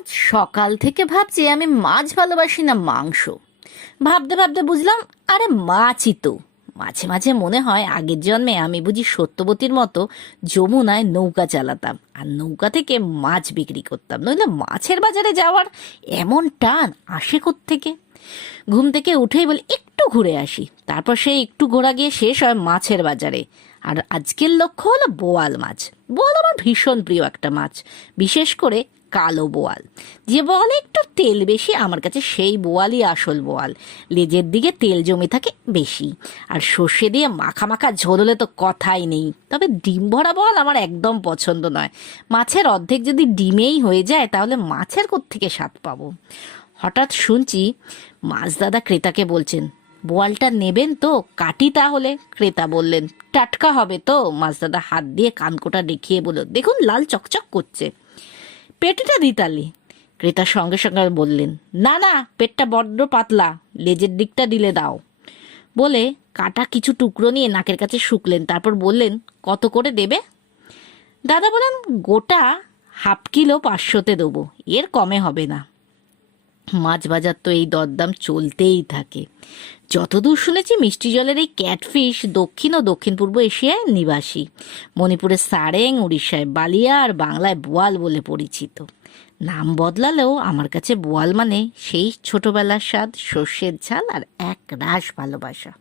আজ সকাল থেকে ভাবছি আমি মাছ ভালোবাসি না মাংস। ভাবতে ভাবতে বুঝলাম আরে মাছই তো। মাঝে মাঝে মনে হয় আগের জন্মে আমি বুঝি সত্যবতীর মতো যমুনায় নৌকা চালাতাম আর নৌকা থেকে মাছ বিক্রি করতাম, নইলে মাছের বাজারে যাওয়ার এমন টান আসে থেকে। ঘুম থেকে উঠেই বলি একটু ঘুরে আসি, তারপর সেই একটু ঘোরা গিয়ে শেষ হয় মাছের বাজারে। আর আজকের লক্ষ্য হলো বোয়াল মাছ। বোয়াল আমার ভীষণ প্রিয় একটা মাছ, বিশেষ করে কালো বোয়াল। যে বোয়ালে একটু তেল বেশি, আমার কাছে সেই বোয়ালই আসল বোয়াল। লেজের দিকে তেল জমে থাকে বেশি, আর সর্ষে দিয়ে মাখা মাখা ঝোল হলে তো কথাই নেই। তবে ডিম ভরা বোয়াল আমার একদম পছন্দ নয়। মাছের অর্ধেক যদি ডিমেই হয়ে যায় তাহলে মাছের কোত্থেকে স্বাদ পাবো। হঠাৎ শুনছি মাছ দাদা ক্রেতাকে বলছেন, বোয়ালটা নেবেন তো, কাটি তাহলে। ক্রেতা বললেন, টাটকা হবে তো? মাছ দাদা হাত দিয়ে কানকোটা দেখিয়ে বলল, দেখুন লাল চকচক করছে। পেটটা দিতালি। ক্রেতার সঙ্গে সঙ্গে বললেন, না না, পেটটা বড্ড পাতলা, লেজের দিকটা দিলে দাও। বলে কাটা কিছু টুকরো নিয়ে নাকের কাছে শুকলেন, তারপর বললেন, কত করে দেবে? দাদা বলেন, গোটা হাফ কিলো 500-তে দেবো, এর কমে হবে না। মাছ বাজার তো এই দরদাম চলতেই থাকে। যতদূর শুনেছি মিষ্টি জলের এই ক্যাটফিশ দক্ষিণ ও দক্ষিণ পূর্ব এশিয়ায় নিবাসী। মণিপুরে সারেং, উড়িষ্যায় বালিয়া, আর বাংলায় বোয়াল বলে পরিচিত। নাম বদলালেও আমার কাছে বোয়াল মানে সেই ছোটবেলার স্বাদ, সর্ষের ঝাল আর এক রাশ ভালোবাসা।